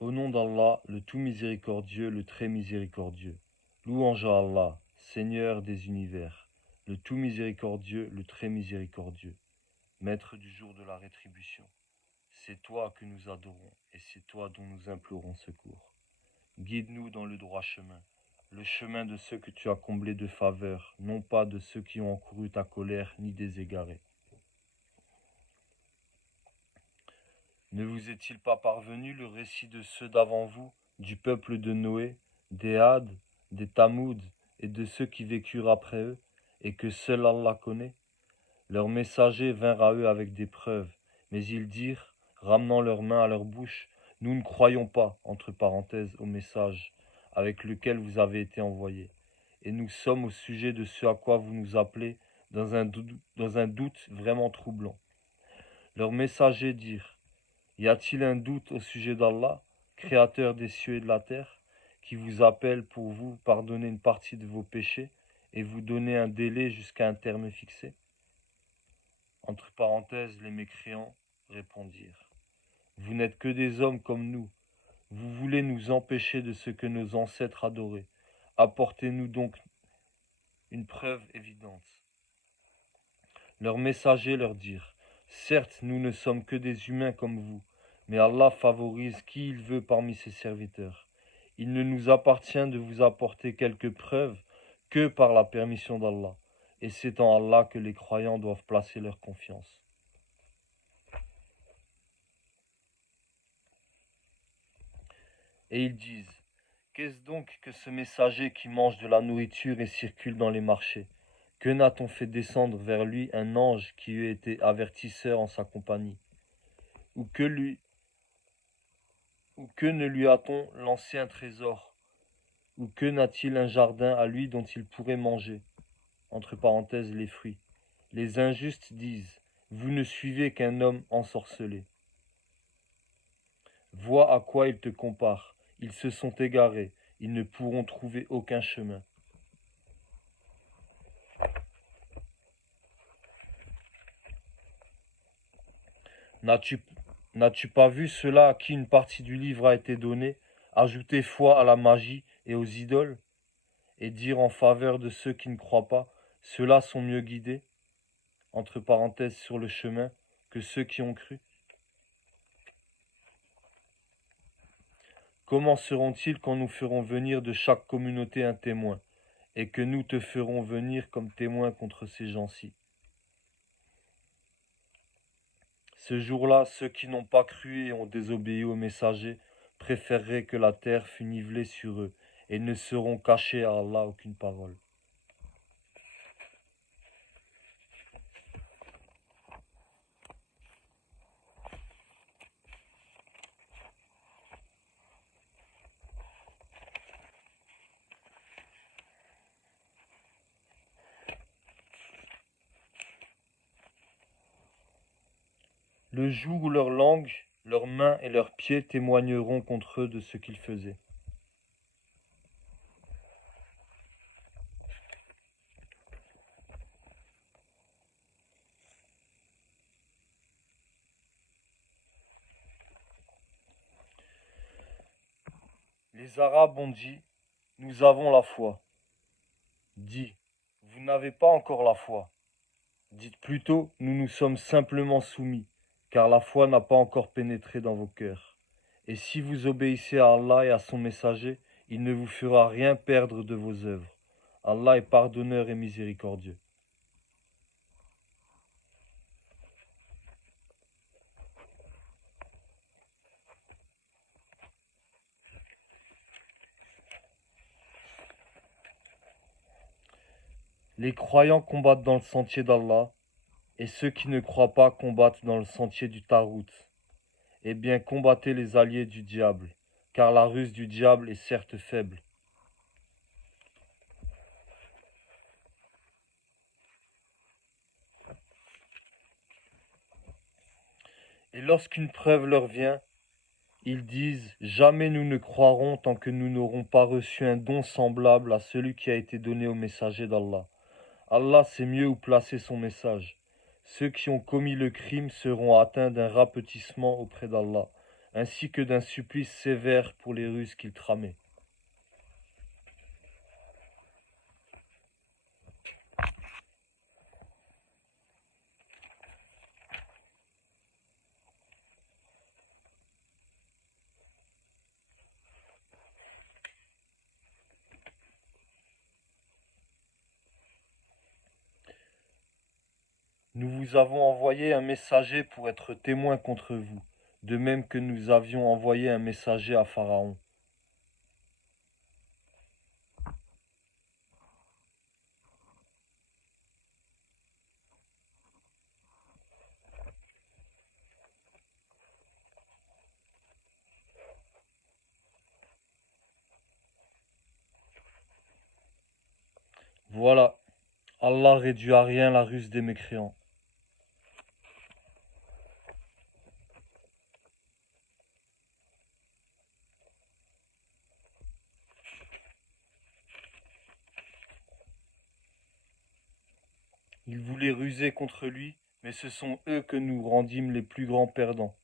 Au nom d'Allah, le tout miséricordieux, le très miséricordieux. Louange à Allah, Seigneur des univers, le tout miséricordieux, le très miséricordieux, Maître du jour de la rétribution. C'est toi que nous adorons et c'est toi dont nous implorons secours. Guide-nous dans le droit chemin, le chemin de ceux que tu as comblés de faveur, non pas de ceux qui ont encouru ta colère ni des égarés. Ne vous est-il pas parvenu le récit de ceux d'avant vous, du peuple de Noé, des Hades, des Tamoud et de ceux qui vécurent après eux, et que seul Allah connaît? Leurs messagers vinrent à eux avec des preuves, mais ils dirent, ramenant leurs mains à leur bouche, nous ne croyons pas, entre parenthèses, au message avec lequel vous avez été envoyés, et nous sommes au sujet de ce à quoi vous nous appelez dans un doute vraiment troublant. Leurs messagers dirent, y a-t-il un doute au sujet d'Allah, créateur des cieux et de la terre, qui vous appelle pour vous pardonner une partie de vos péchés et vous donner un délai jusqu'à un terme fixé? Entre parenthèses, les mécréants répondirent, vous n'êtes que des hommes comme nous, vous voulez nous empêcher de ce que nos ancêtres adoraient. Apportez-nous donc une preuve évidente. Leurs messagers leur dirent, certes, nous ne sommes que des humains comme vous, mais Allah favorise qui il veut parmi ses serviteurs. Il ne nous appartient de vous apporter quelques preuves que par la permission d'Allah, et c'est en Allah que les croyants doivent placer leur confiance. Et ils disent, qu'est-ce donc que ce messager qui mange de la nourriture et circule dans les marchés? Que n'a-t-on fait descendre vers lui un ange qui eût été avertisseur en sa compagnie? Ou que ne lui a-t-on lancé un trésor? Ou que n'a-t-il un jardin à lui dont il pourrait manger? Entre parenthèses, les fruits. Les injustes disent, vous ne suivez qu'un homme ensorcelé. Vois à quoi ils te comparent. Ils se sont égarés. Ils ne pourront trouver aucun chemin. N'as-tu n'as-tu pas vu ceux-là à qui une partie du livre a été donnée, ajouter foi à la magie et aux idoles, et dire en faveur de ceux qui ne croient pas, ceux-là sont mieux guidés, entre parenthèses sur le chemin, que ceux qui ont cru? Comment seront-ils quand nous ferons venir de chaque communauté un témoin, et que nous te ferons venir comme témoin contre ces gens-ci? Ce jour-là, ceux qui n'ont pas cru et ont désobéi aux messagers préféreraient que la terre fût nivelée sur eux, et ne seront cachés à Allah aucune parole. Le jour où leur langue, leurs mains et leurs pieds témoigneront contre eux de ce qu'ils faisaient. Les Arabes ont dit, nous avons la foi. Dit, vous n'avez pas encore la foi. Dites plutôt, nous nous sommes simplement soumis, car la foi n'a pas encore pénétré dans vos cœurs. Et si vous obéissez à Allah et à son messager, il ne vous fera rien perdre de vos œuvres. Allah est pardonneur et miséricordieux. Les croyants combattent dans le sentier d'Allah, et ceux qui ne croient pas combattent dans le sentier du Tarout. Eh bien, combattez les alliés du diable, car la ruse du diable est certes faible. Et lorsqu'une preuve leur vient, ils disent, jamais nous ne croirons tant que nous n'aurons pas reçu un don semblable à celui qui a été donné au messager d'Allah. Allah sait mieux où placer son message. Ceux qui ont commis le crime seront atteints d'un rapetissement auprès d'Allah. ainsi que d'un supplice sévère pour les ruses qu'il tramait. Nous vous avons envoyé un messager pour être témoin contre vous, de même que nous avions envoyé un messager à Pharaon. Voilà, Allah réduit à rien la ruse des mécréants. Ils voulaient ruser contre lui, mais ce sont eux que nous rendîmes les plus grands perdants.